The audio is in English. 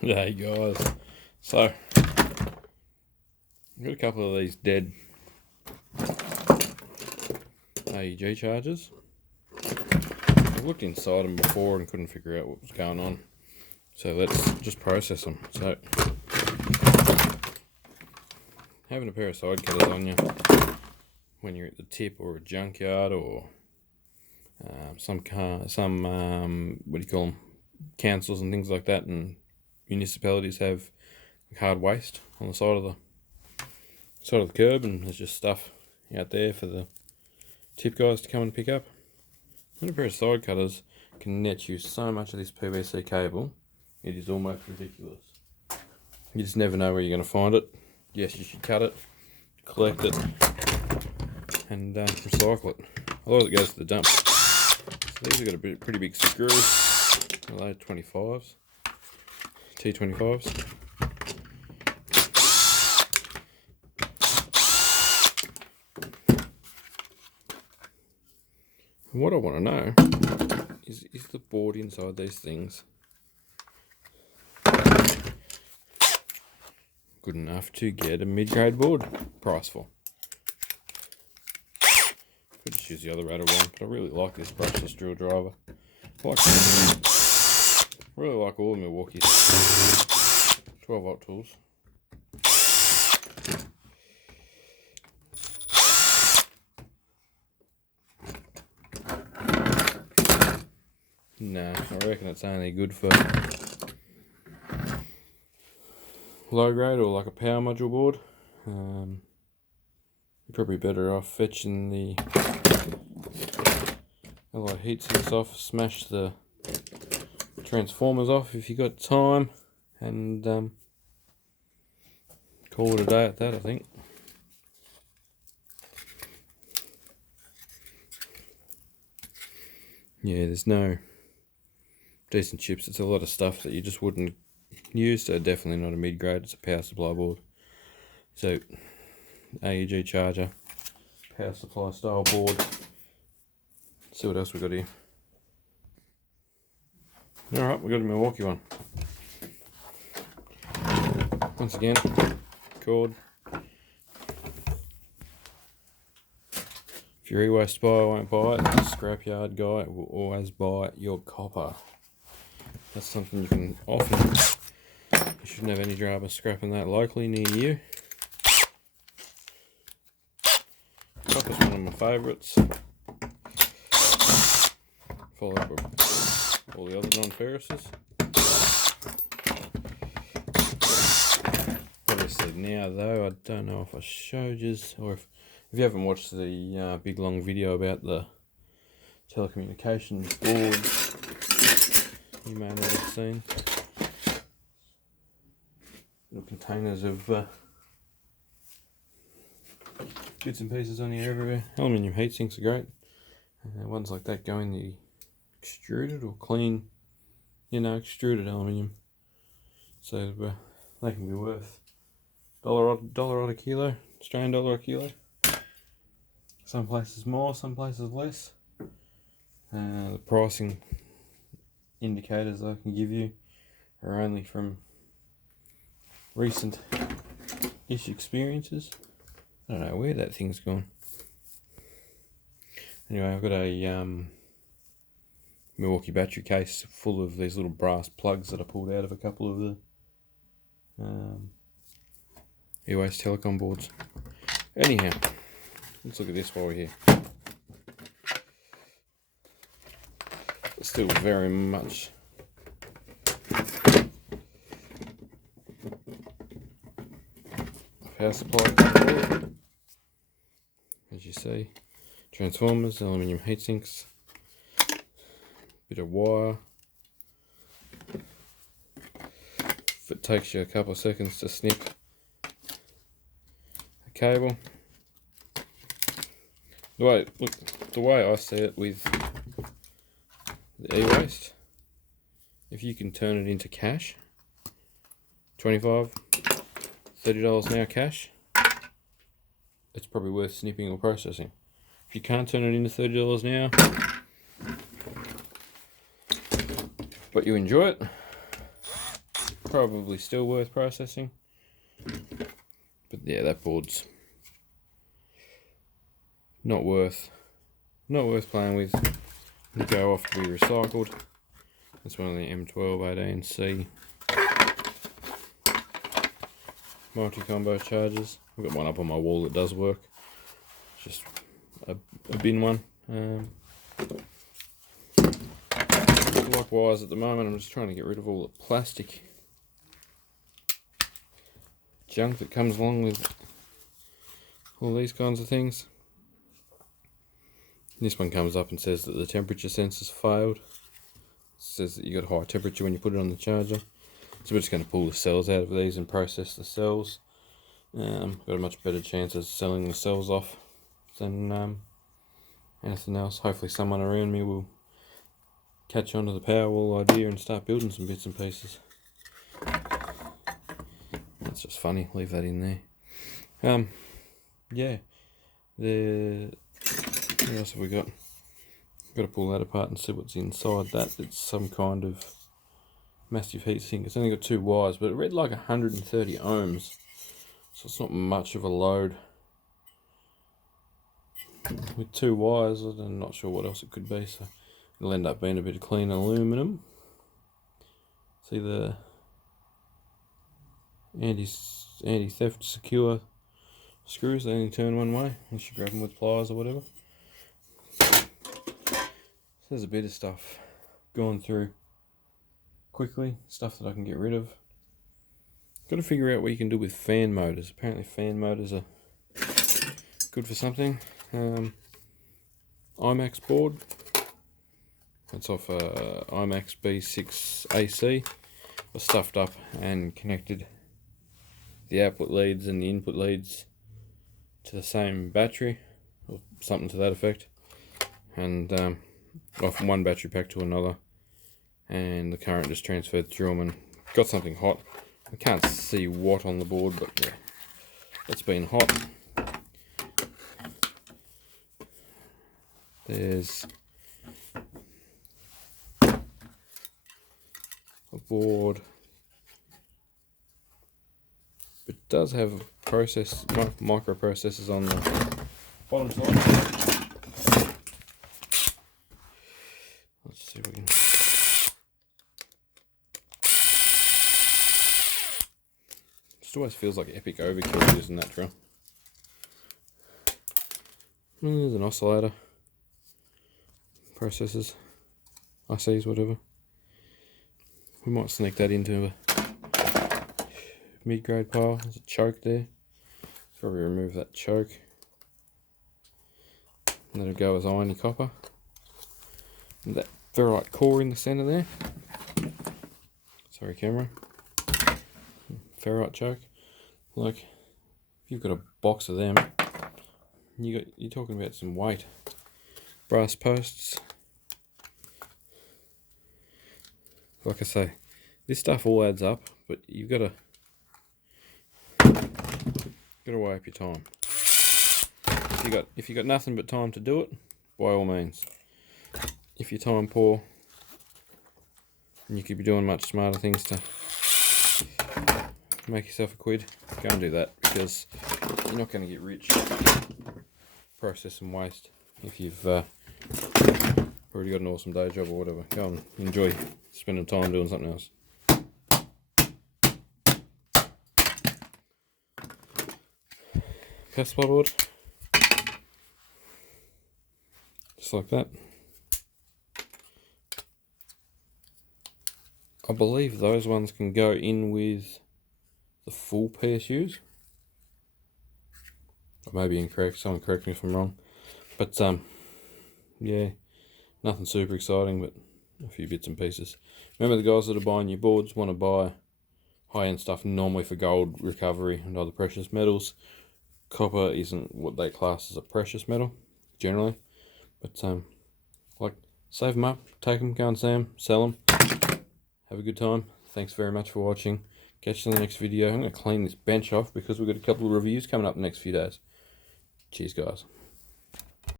Hey guys, so I've got a couple of these dead AEG chargers. I've looked inside them before and couldn't figure out what was going on, so let's just process them. So having a pair of side cutters on you when you're at the tip or a junkyard or some what do you call them, councils and things like that, and municipalities have hard waste on the side of the curb, and there's just stuff out there for the tip guys to come and pick up. And a pair of side cutters can net you so much of this PVC cable, it is almost ridiculous. You just never know where you're going to find it. Yes, you should cut it, collect it, and recycle it. Otherwise it goes to the dump. So these have got a pretty big screw. They're 25s, T25s. And what I want to know is the board inside these things good enough to get a mid-grade board price for? Could just use the other rattle one, but I really like this brushless drill driver. I really like all the Milwaukee's 12-volt tools. No, I reckon it's only good for low grade or like a power module board. You're probably better off fetching the alloy heat sinks off, smash the transformers off if you got time, and call it a day at that, I think. Yeah, there's no decent chips. It's a lot of stuff that you just wouldn't use, so definitely not a mid-grade. It's a power supply board. So AEG charger, power supply style board. Let's see what else we got here. Alright, we got a Milwaukee one. Once again, cord. If your e-waste buyer won't buy it, the scrapyard guy will always buy your copper. That's something you can often, you shouldn't have any drama scrapping that locally near you. Copper's one of my favourites. Followed up with all the other non-ferrouses. Obviously now though, I don't know if I showed you, or if you haven't watched the big long video about the telecommunications board, you may not have seen. Little containers of bits and pieces on here everywhere. Aluminium heat sinks are great. Ones like that go in the extruded or clean, extruded aluminium. So they can be worth dollar odd a kilo, Australian dollar a kilo. Some places more, some places less. The pricing indicators I can give you are only from recent-ish experiences. I don't know where that thing's gone. Anyway, I've got a Milwaukee battery case full of these little brass plugs that I pulled out of a couple of the e-waste telecom boards. Anyhow, let's look at this while we're here. It's still very much power supply board, as you see. Transformers, aluminium heat sinks, bit of wire. If it takes you a couple of seconds to snip a cable. The way I see it with the e-waste, if you can turn it into cash, $25, $30 now cash, it's probably worth snipping or processing. If you can't turn it into $30 now, but you enjoy it, probably still worth processing. But yeah, that board's not worth playing with. They go off to be recycled. It's one of the M1218C multi-combo chargers. I've got one up on my wall that does work. It's just a bin one. Likewise, at the moment, I'm just trying to get rid of all the plastic junk that comes along with all these kinds of things. This one comes up and says that the temperature sensor's failed. It says that you got high temperature when you put it on the charger. So we're just going to pull the cells out of these and process the cells. Got a much better chance of selling the cells off than anything else. Hopefully someone around me will catch on to the Powerwall idea and start building some bits and pieces. That's just funny, leave that in there. Yeah, what else have we got? Got to pull that apart and see what's inside that. It's some kind of massive heatsink. It's only got 2 wires, but it read like 130 ohms, so it's not much of a load. With 2 wires, I'm not sure what else it could be, so it'll end up being a bit of clean aluminum. See the anti-theft secure screws, they only turn one way, unless you grab them with pliers or whatever. So there's a bit of stuff going through quickly, stuff that I can get rid of. Got to figure out what you can do with fan motors. Apparently fan motors are good for something. IMAX board. It's off a IMAX B6 AC. I stuffed up and connected the output leads and the input leads to the same battery, or something to that effect, and off from one battery pack to another, and the current just transferred through them and got something hot. I can't see what on the board, but yeah, it's been hot. There's a board. It does have microprocessors on the bottom side. Let's see if we can. Just always feels like epic overkill using that drill. There's an oscillator. Processors. ICs, whatever. We might sneak that into a mid-grade pile. There's a choke there. Probably remove that choke. And that'll go as irony copper. And that ferrite core in the centre there. Sorry, camera. Ferrite choke. Like, if you've got a box of them, you're talking about some weight. Brass posts. Like I say, this stuff all adds up, but you've got to weigh up your time. If you got nothing but time to do it, by all means. If you're time poor, and you could be doing much smarter things to make yourself a quid, go and do that, because you're not going to get rich processing waste if you've already got an awesome day job or whatever. Go and enjoy spending time doing something else. Pest supply board, just like that. I believe those ones can go in with the full PSUs. I may be incorrect, someone correct me if I'm wrong. But yeah, nothing super exciting, but a few bits and pieces. Remember, the guys that are buying your boards want to buy high-end stuff normally for gold recovery and other precious metals. Copper isn't what they class as a precious metal, generally. But like, save them up, take them, go and see them, sell them. Have a good time. Thanks very much for watching. Catch you in the next video. I'm going to clean this bench off because we've got a couple of reviews coming up in the next few days. Cheers, guys.